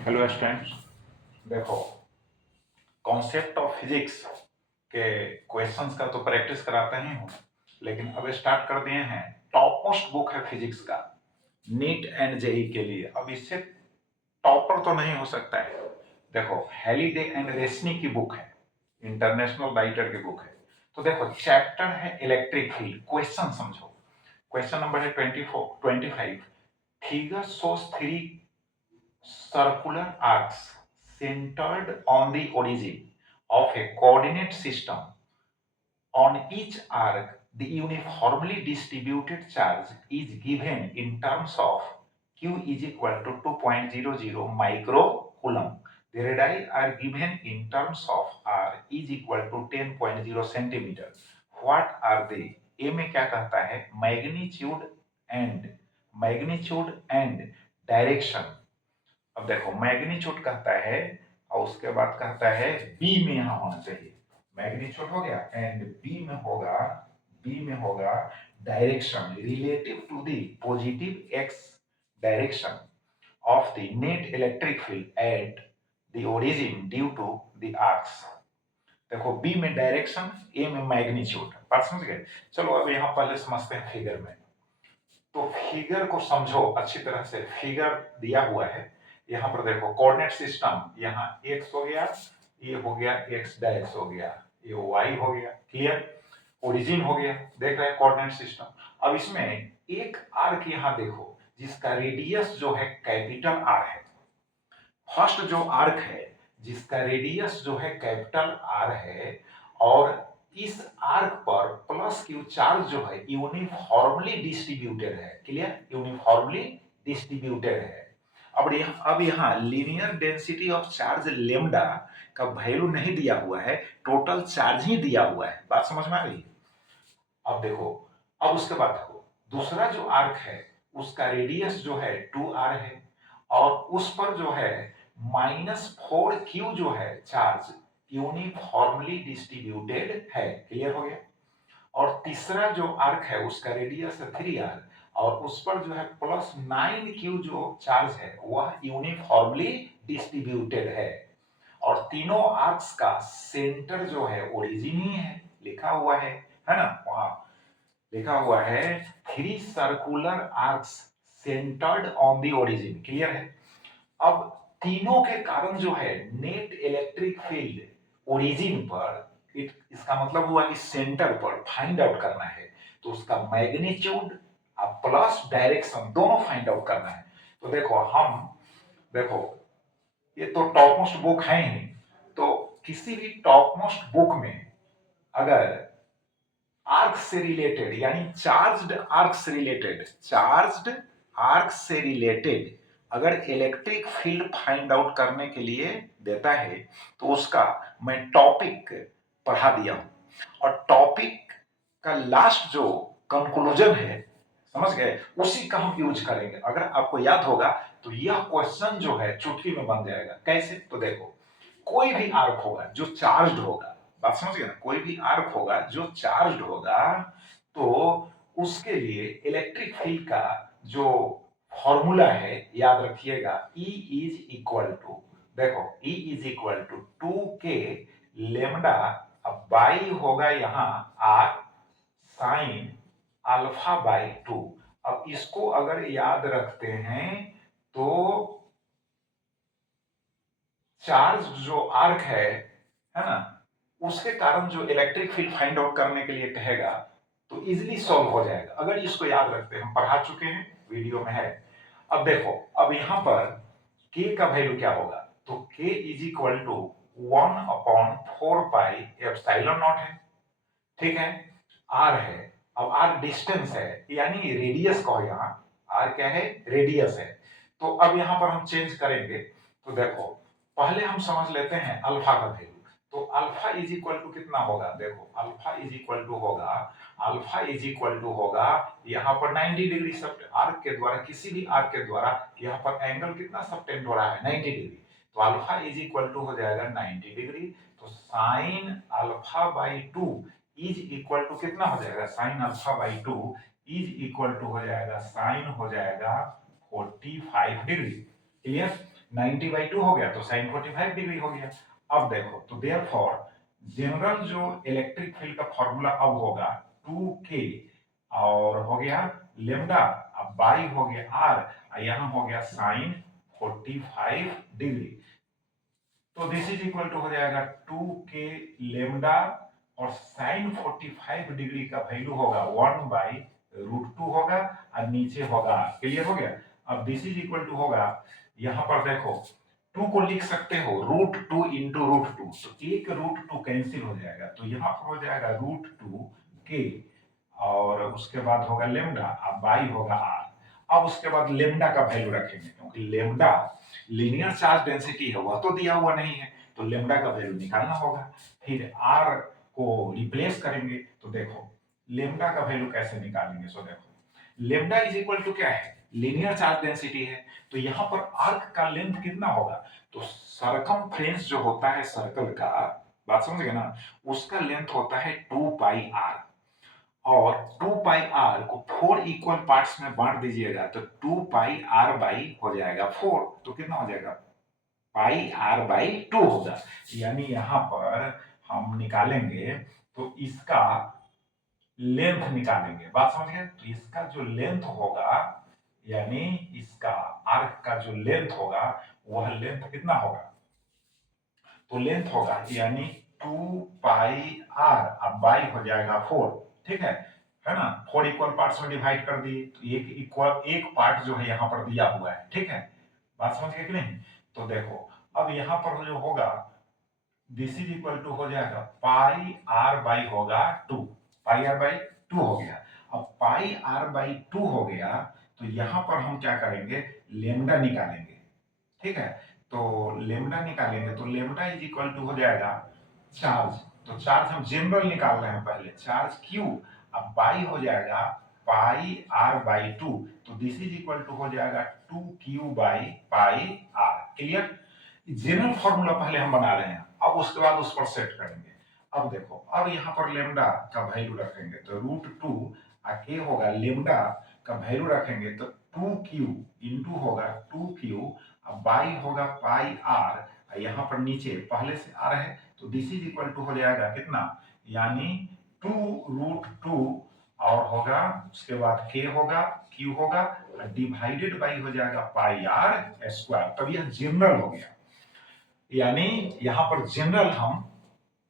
Hello students. देखो, concept of physics के questions का तो प्रैक्टिस कराता ही हूँ, लेकिन अब स्टार्ट कर दिए हैं। टॉप मोस्ट बुक है फिजिक्स का, नीट एंड जेई के लिए। अब इससे टॉपर तो नहीं हो सकता है। देखो, हेलिडे एंड रेसनी की बुक है, इंटरनेशनल राइटर की बुक है। तो देखो, चैप्टर है इलेक्ट्रिक फील्ड। क्वेश्चन समझो। क्वेश्चन नंबर है 25। Figure shows three circular arcs centered on the origin of a coordinate system. On each arc, the uniformly distributed charge is given in terms of Q is equal to 2.00 microcoulomb. The radii are given in terms of R is equal to 10.0 centimeter. What are they? A में क्या कहता है? Magnitude and direction. अब देखो, magnitude कहता है और उसके बाद कहता है बी में यहां होना चाहिए। मैग्नीट्यूड हो गया एंड बी में होगा direction relative to the positive x direction of the net electric field at the origin due to the arcs. देखो, बी में डायरेक्शन, ए में मैग्नीट्यूड। बात समझ गए? चलो अब यहाँ पहले समझते हैं फिगर में। तो फिगर को समझो अच्छी तरह से। फिगर दिया हुआ है, यहाँ पर देखो कोऑर्डिनेट सिस्टम, यहाँ x हो गया, ये हो गया x डैश हो गया, ये y हो गया। क्लियर? ओरिजिन हो गया। देख रहे हैं कोऑर्डिनेट सिस्टम। अब इसमें एक आर्क यहाँ देखो जिसका रेडियस जो है कैपिटल आर है। फर्स्ट जो आर्क है जिसका रेडियस जो है कैपिटल आर है, और इस आर्क पर प्लस क्यू चार्ज जो है यूनिफॉर्मली डिस्ट्रीब्यूटेड है। क्लियर? यूनिफॉर्मली डिस्ट्रीब्यूटेड है। अब यहाँ linear density of charge lambda का वैल्यू नहीं दिया हुआ है, टोटल चार्ज ही दिया हुआ है। बात समझ में आ रही है? अब देखो, अब उसके बाद देखो, दूसरा जो आर्क है उसका रेडियस जो है 2r है, और उस पर जो है -4q जो है चार्ज यूनिफॉर्मली डिस्ट्रीब्यूटेड है। क्लियर हो गया? और तीसरा जो आर्क है उसका रेडियस है 3r, और उस पर जो है +9q जो चार्ज है वह यूनिफॉर्मली डिस्ट्रीब्यूटेड है। और तीनों आर्क्स का सेंटर जो है ओरिजिन ही है, लिखा हुआ है ना? वहां लिखा हुआ है three circular arcs centred on the origin. Clear है? अब तीनों के कारण जो है नेट इलेक्ट्रिक फील्ड ओरिजिन पर, इसका मतलब हुआ कि सेंटर पर फाइंड आउट करना है। तो उसका मैग्नीट्यूड प्लस डायरेक्शन दोनों फाइंड आउट करना है। तो देखो, ये तो टॉप मोस्ट बुक है ही। तो किसी भी टॉप मोस्ट बुक में अगर आर्क से रिलेटेड, यानी चार्ज्ड आर्क से रिलेटेड अगर इलेक्ट्रिक फील्ड फाइंड आउट करने के लिए देता है तो उसका मैं टॉपिक पढ़ा दिया हूं। और टॉपिक का लास्ट जो कंक्लूजन है, समझ गए, उसी का हम यूज करेंगे। अगर आपको याद होगा तो यह क्वेश्चन जो है चुटकी में बन जाएगा। कैसे? तो देखो, कोई भी आर्क होगा जो चार्ज्ड होगा, बात समझ गए ना? कोई भी आर्क होगा जो चार्ज्ड होगा, तो उसके लिए इलेक्ट्रिक फील्ड का जो फॉर्मूला है याद रखिएगा, E इज इक्वल टू, देखो E is equal to 2k lambda, अब बाई होगा यहाँ R साइन अल्फा बाई 2। अब इसको अगर याद रखते हैं तो चार्ज जो आर्क है ना, उसके कारण जो इलेक्ट्रिक फील्ड फाइंड आउट करने के लिए कहेगा तो इजीली सॉल्व हो जाएगा। अगर इसको याद रखते हैं, हम पढ़ा चुके हैं, वीडियो में है। अब देखो, अब यहां पर k का वैल्यू क्या होगा? तो k is equal to 1/4 pi epsilon naught है। ठीक है? r है, अब r डिस्टेंस है, यानी रेडियस कहो। यहाँ r क्या है? रेडियस है। तो अब यहां पर हम चेंज करेंगे। तो देखो, पहले हम समझ लेते हैं अल्फा का वैल्यू। तो अल्फा इज इक्वल टू कितना होगा? देखो, अल्फा इज इक्वल टू होगा यहाँ पर 90 डिग्री सब आर्क के द्वारा, किसी भी आर्क के द्वारा यहाँ पर एंगल कितना सबटेंड हो रहा है? 90 डिग्री। तो अल्फा इज इक्वल टू हो जाएगा 90 डिग्री। तो sine alpha by 2 is equal to कितना हो जाएगा? Sine alpha by 2 is equal to हो जाएगा, साइन हो जाएगा 45 डिग्री। क्लियर? 90/2 हो गया तो साइन 45 डिग्री हो गया। अब देखो तो देयरफॉर जनरल जो इलेक्ट्रिक फील्ड का फॉर्मूला अब होगा 2k और हो गया लेमडा, अब बाई हो गया आर, यहाँ हो गया साइन 45 डिग्री। तो दिस इज इक्वल टू हो जाएगा 2k लेमडा और साइन 45 डिग्री का वैल्यू होगा 1/√2 होगा और नीचे होगा। क्लियर हो गया। अब दिस इज इक्वल टू होगा, यहां पर देखो 2 को लिख सकते हो √2 इंटू √2, तो एक √2 कैंसिल हो जाएगा, तो यहाँ पर हो जाएगा √2k और उसके बाद होगा लेमडा, अब बाई होगा आर। अब उसके बाद लेमडा का वैल्यू रखेंगे क्योंकि लेमडा लीनियर चार्ज डेंसिटी है, वह तो दिया हुआ नहीं है, तो लेमडा का वैल्यू निकालना होगा। फिर आर को रिप्लेस करेंगे, तो देखो लेमडा का वैल्यू कैसे निकालेंगे। सो देखो लेमडा इज इक्वल टू क्या है, लीनियर चार्ज डेंसिटी है, तो यहाँ पर आर्क का लेंथ कितना होगा, तो सरकमफ्रेंस जो होता है सर्कल का, बात समझ गए ना, उसका लेंथ होता है 2πr और 2πr को 4 इक्वल पार्ट्स में बांट दीजिएगा तो 2πr बाई हो जाएगा 4, तो कितना हो जाएगा πr/2 होगा। यानी यहां पर हम निकालेंगे तो इसका लेंथ निकालेंगे, बात समझ गए। तो इसका जो लेंथ होगा यानी इसका आर्क का जो लेंथ होगा वह लेंथ कितना होगा, तो लेंथ होगा यानी 2πr अब बाई हो जाएगा 4, ठीक है ना। 4 इक्वल पार्ट्स में डिवाइड कर दिए तो एक पार्ट जो है यहाँ पर दिया हुआ है, ठीक है, बात समझ गए कि नहीं। तो देखो अब यहाँ पर जो होगा दिस इज इक्वल टू हो जाएगा πr/2 होगा 2, πr/2 हो गया। अब πr/2 हो गया तो यहाँ पर हम क्या करेंगे, लेमडा निकालेंगे, ठीक है। तो लेमडा निकालेंगे तो लेमडा इज इक्वल टू हो जाएगा चार्ज, तो चार्ज हम जनरल निकाल रहे हैं पहले, चार्ज क्यू, अब बाई हो जाएगा πr/2, तो दिस इज इक्वल टू हो जाएगा 2q/πr। क्लियर। जनरल फॉर्मूला पहले हम बना रहे हैं, अब उसके बाद उस पर सेट करेंगे। अब देखो अब यहाँ पर लेमडा का वैल्यू रखेंगे तो √2 के होगा लेमडा का वैल्यू रखेंगे तो 2q इंटू होगा 2q, अब बाई होगा πr, यहाँ पर नीचे पहले से आ रहे तो दिस इज इक्वल टू हो जाएगा कितना, यानी 2√2 और होगा उसके बाद k होगा q होगा डिवाइडेड बाई हो जाएगा πr², तब यह जनरल हो गया। यानी यहां पर जनरल हम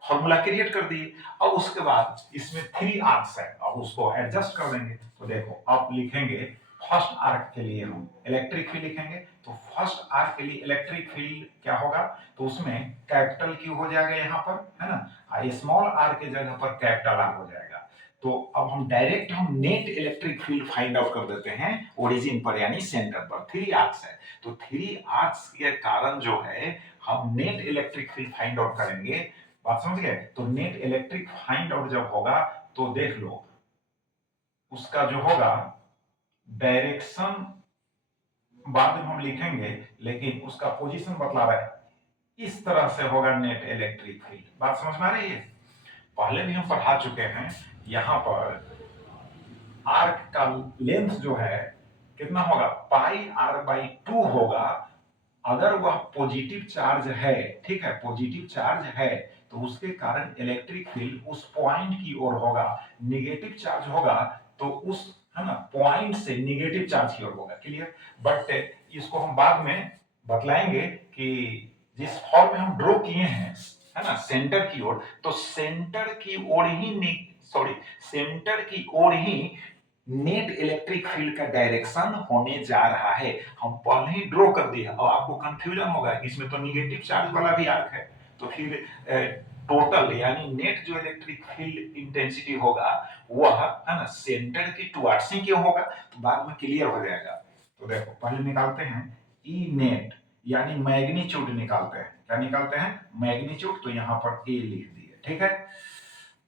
फॉर्मूला क्रिएट कर दिए। अब उसके बाद इसमें 3 आर्क्स है, अब उसको एडजस्ट कर देंगे। तो देखो आप लिखेंगे फर्स्ट आर्क के लिए हम इलेक्ट्रिक फील्ड लिखेंगे, तो फर्स्ट आर्क के लिए इलेक्ट्रिक फील्ड क्या होगा, तो उसमें कैपिटल क्यू हो जाएगा यहाँ पर, है ना, स्मॉल आर के जगह पर कैपिटल आर हो जाएगा। तो अब हम डायरेक्ट हम net electric field find out कर देते हैं ओरिजिन पर यानी सेंटर पर। 3 आर्क्स है तो 3 आर्क्स के कारण जो है हम net electric field find out करेंगे, बात समझ गए। तो नेट इलेक्ट्रिक फाइंड आउट जब होगा तो देख लो उसका जो होगा डायरेक्शन बाद में हम लिखेंगे, लेकिन उसका पोजीशन बतला रहा है, इस तरह से होगा नेट इलेक्ट्रिक फील्ड। बात समझ में आ रही है। पहले भी हम पढ़ा चुके हैं, यहां पर आर्क का लेंथ जो है कितना होगा, πr/2 होगा। अगर वह पॉजिटिव चार्ज है, ठीक है, पॉजिटिव चार्ज है तो उसके कारण इलेक्ट्रिक फील्ड उस पॉइंट की ओर होगा, नेगेटिव चार्ज होगा तो उस, है ना, पॉइंट से नेगेटिव चार्ज की ओर होगा। क्लियर। बट इसको हम बाद में बतलाएंगे कि जिस फॉर्म में हम ड्रॉ किए हैं, है ना, सेंटर की ओर, तो सेंटर की ओर ही सेंटर की ओर ही नेट इलेक्ट्रिक फील्ड का डायरेक्शन होने जा रहा है। हम पहले ही ड्रॉ कर दिया और आपको कंफ्यूजन होगा इसमें तो निगेटिव चार्ज वाला भी आर्क है, तो फिर टोटल यानी नेट जो इलेक्ट्रिक फील्ड इंटेंसिटी होगा वह, है ना, सेंटर की टुवर्ड्स ही क्यों होगा, तो बाद में क्लियर हो जाएगा। तो देखो पहले निकालते हैं ई नेट यानी मैग्नीट्यूड निकालते हैं, क्या निकालते हैं, मैग्नीट्यूड, तो यहाँ पर ए लिख दिए, ठीक है।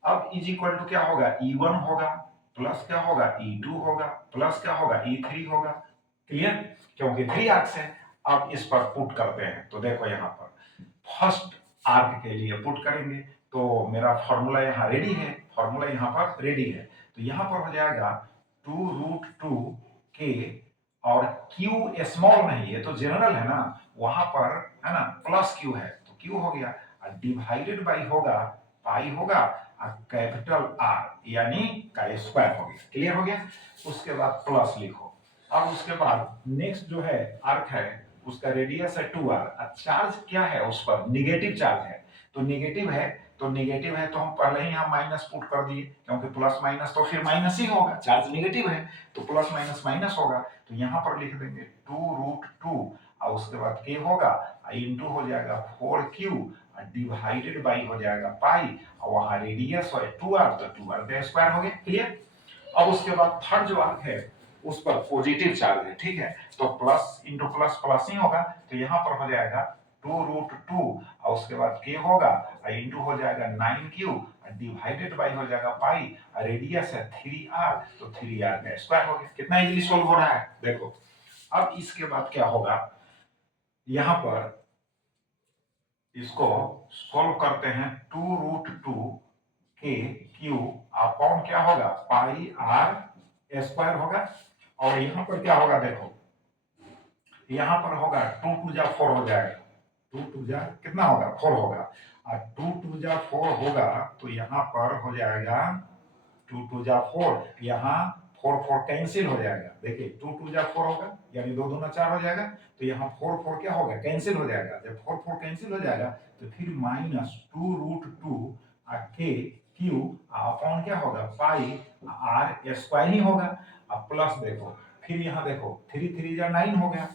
अब इज इक्वल टू क्या होगा, E1 होगा प्लस क्या होगा E2 होगा प्लस क्या होगा E3 होगा। क्लियर, क्योंकि 3 आर्क्स है। अब इस पर पुट करते हैं, तो देखो यहाँ पर फर्स्ट आर्क के लिए पुट करेंगे तो मेरा फॉर्मूला यहाँ रेडी है, फॉर्मूला यहाँ पर रेडी है, तो यहाँ पर हो जाएगा 2√2k और Q स्मॉल नहीं है तो जनरल है ना, वहां पर है ना प्लस Q है तो Q हो गया, डिवाइडेड बाई होगा पाई होगा कैपिटल R यानी का स्क्वायर हो गया। क्लियर हो गया। उसके बाद प्लस लिखो। अब उसके बाद नेक्स्ट जो है आर्क है उसका रेडियस है 2r, चार्ज क्या है उस पर, निगेटिव चार्ज है तो निगेटिव है तो हम पहले ही यहाँ माइनस पुट कर दिए क्योंकि प्लस माइनस तो फिर माइनस ही होगा, चार्ज निगेटिव है तो प्लस माइनस माइनस होगा, तो यहाँ पर लिख देंगे 2√2 और उसके बाद k होगा इंटू हो जाएगा 4q डिवाइडेड बाई हो जाएगा पाई और वहां रेडियस है 2r तो 2r का स्क्वायर हो गया। क्लियर। अब उसके बाद थर्ड जो आर्क है उस पर पॉजिटिव चार्ज है, ठीक है, तो प्लस इंटू प्लस प्लस ही होगा तो यहाँ पर हो जाएगा 2√2 और उसके बाद k होगा इंटू हो जाएगा 9q डिवाइडेड बाई हो जाएगा पाई, रेडियस है 3r तो 3r का स्क्वायर हो गया। कितना इजीली सोल्व हो रहा है देखो। अब इसके बाद क्या होगा, यहां पर इसको सोल्व करते हैं 2√2 के क्यू अपॉन क्या होगा पाई आर स्क्वायर होगा और यहां पर क्या होगा देखो, यहां पर होगा 2 टू जा 4 हो जाएगा, 2 टू जा कितना होगा 4 होगा और 2 टू जा 4 होगा तो यहां पर हो जाएगा 2 टू जा 4, यहाँ 4 4 कैंसिल हो जाएगा। देखिए 2 टू जा 4 होगा यानी 2 दूना 4 हो जाएगा तो यहाँ 4 4 क्या होगा कैंसिल हो जाएगा, जब 4 4 कैंसिल हो जाएगा तो फिर माइनस 2√2 के क्यू अपॉन क्या होगा पाई आर स्क्वायर ही होगा। अब प्लस देखो फिर यहाँ देखो 3 3 जा 9 हो गया,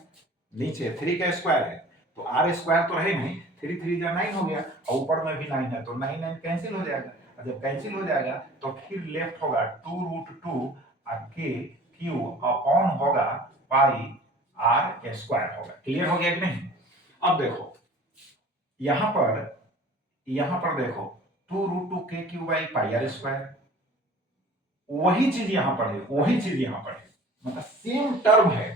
नीचे 3 का स्क्वायर है तो आर स्क्वायर तो है नहीं, 3 3 जा 9 हो गया और ऊपर में भी 9 है तो 9 9 कैंसिल हो जाएगा, जब कैंसिल हो जाएगा तो फिर लेफ्ट होगा 2√2 के क्यू अपॉन होगा पाई आर स्क्वायर होगा। क्लियर हो गया कि नहीं। अब देखो यहां पर देखो 2√2 के q by pi r square, वही चीज यहां पर है, वही चीज यहां पर है, मतलब सेम टर्म है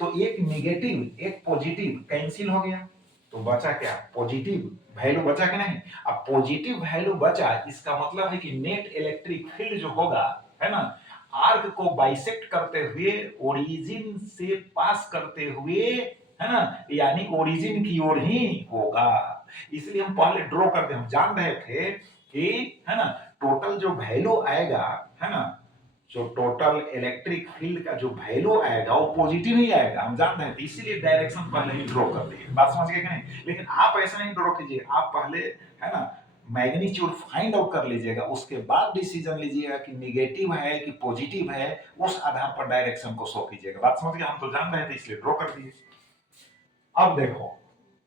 तो एक निगेटिव एक पॉजिटिव कैंसिल हो गया तो बचा क्या पॉजिटिव वैल्यू बचा कि नहीं। अब पॉजिटिव वैल्यू बचा इसका मतलब है कि नेट इलेक्ट्रिक फील्ड जो होगा है ना आर्क को बाइसेक्ट करते हुए ओरिजिन से पास करते हुए है ना यानी ओरिजिन की ओर ही होगा। इसलिए हम पहले ड्रॉ करते हम जान रहे थे कि है ना टोटल जो वैल्यू आएगा है ना जो टोटल इलेक्ट्रिक फील्ड का जो वैल्यू आएगा वो पॉजिटिव ही आएगा, हम जानते हैं, इसीलिए डायरेक्शन पहले ही ड्रॉ कर दिए। बात समझ गए कि नहीं। लेकिन आप ऐसा नहीं ड्रॉ कीजिए, आप पहले है ना मैग्नीट्यूड फाइंड आउट कर लीजिएगा, उसके बाद डिसीजन लीजिएगा कि निगेटिव है कि पॉजिटिव है, उस आधार पर डायरेक्शन को शो कीजिएगा। बात समझ गए। हम तो जान रहे थे इसलिए ड्रॉ कर दिए। अब देखो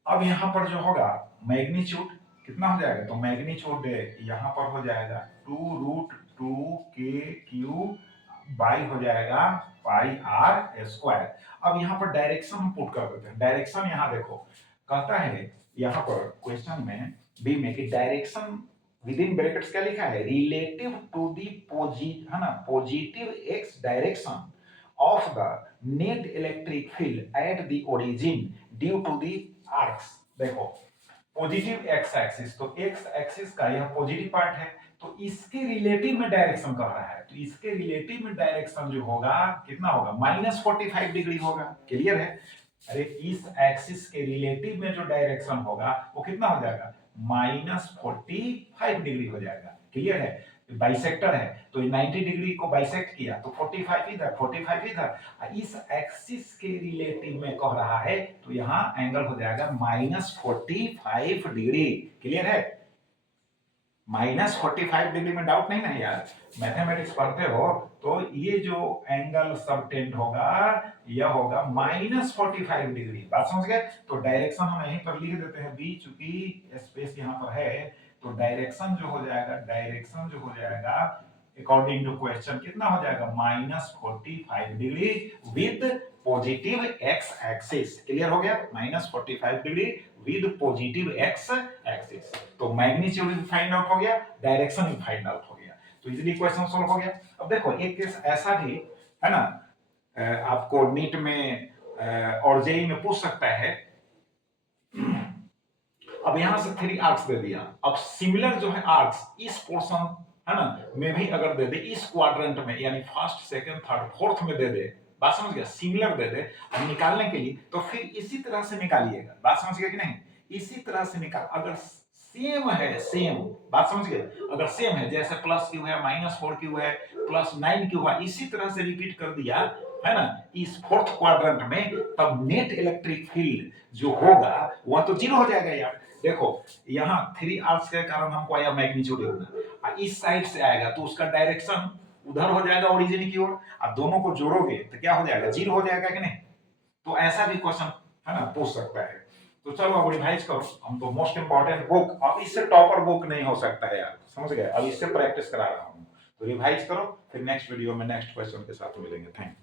अब यहां पर जो होगा मैग्नीट्यूड कितना हो जाएगा तो मैग्नीट्यूड यहां पर हो जाएगा 2√2 के क्यू बाई हो जाएगा पाई आर स्क्वायर। अब यहाँ पर डायरेक्शन हम पुट कर देते हैं, डायरेक्शन यहाँ देखो कहता है यहाँ पर क्वेश्चन में बी में कि डायरेक्शन विद इन ब्रैकेट्स क्या लिखा है रिलेटिव टू दी पॉजिटिव है ना positive x direction of the net electric field at the origin due to the arcs। देखो पॉजिटिव एक्स एक्सिस तो एक्स एक्सिस का यह पॉजिटिव पार्ट है तो इसके रिलेटिव में डायरेक्शन कर रहा है तो इसके रिलेटिव में डायरेक्शन जो होगा कितना होगा -45 डिग्री होगा। क्लियर है। अरे इस एक्सिस के रिलेटिव में जो डायरेक्शन होगा वो कितना हो जाएगा -45 डिग्री हो जाएगा। क्लियर है। बाइसेक्टर है तो 90 डिग्री को बाइसेक्ट किया तो 45 इधर 45 इधर, इस एक्सिस के रिलेटिव में कह रहा है तो यहां एंगल हो जाएगा -45 डिग्री। क्लियर है। -45 डिग्री में डाउट नहीं ना यार, मैथमेटिक्स पढ़ते हो तो ये जो एंगल सबटेंड होगा यह होगा -45 डिग्री। बात समझ गए। तो डायरेक्शन हम यहीं पर लिख देते हैं बी, चूंकि स्पेस यहां पर है तो डायरेक्शन जो हो जाएगा अकॉर्डिंग टू क्वेश्चन कितना हो जाएगा -45 degree with positive x axis. Clear हो गया। -45 degree with positive x axis. तो मैग्नीट्यूड भी फाइंड आउट हो गया, डायरेक्शन भी फाइंड आउट हो गया, तो इजीली क्वेश्चन सॉल्व हो गया। अब देखो एक केस ऐसा भी है ना आपको नीट में और जेई में पूछ सकता है। अब यहां से 3 आर्क्स दे दिया, अब सिमिलर जो है आर्क्स इस पोर्शन है ना में भी अगर दे दे इस क्वाड्रेंट में यानी फर्स्ट सेकंड थर्ड फोर्थ में दे दे, बात समझ गया, सिमिलर दे दे अब निकालने के लिए तो फिर इसी तरह से निकालिएगा, बात समझ गया कि नहीं, इसी तरह से निकाल, अगर सेम है, सेम, बात समझ गए, अगर सेम है जैसे प्लस क्यू है, -4 क्यू है, +9 क्यू है, इसी तरह से रिपीट कर दिया है ना इस फोर्थ क्वाड्रेंट में, तब नेट इलेक्ट्रिक फील्ड जो होगा वह तो जीरो हो जाएगा यार। देखो यहाँ 3 आर्क्स के कारण हमको आया मैग्नीट्यूड इतना, इस साइड से आएगा तो उसका डायरेक्शन उधर हो जाएगा ओरिजिन की ओर, अब दोनों को जोड़ोगे तो क्या हो जाएगा, जीरो हो जाएगा कि नहीं। तो ऐसा भी क्वेश्चन है ना पूछ सकता है। तो चलो अब रिवाइज करो, हम तो मोस्ट इंपॉर्टेंट बुक, अब इससे टॉपर बुक नहीं हो सकता है यार, समझ गए, अब इससे प्रैक्टिस करा रहा हूँ, तो रिवाइज करो, फिर नेक्स्ट वीडियो में नेक्स्ट क्वेश्चन के साथ मिलेंगे। Thank you.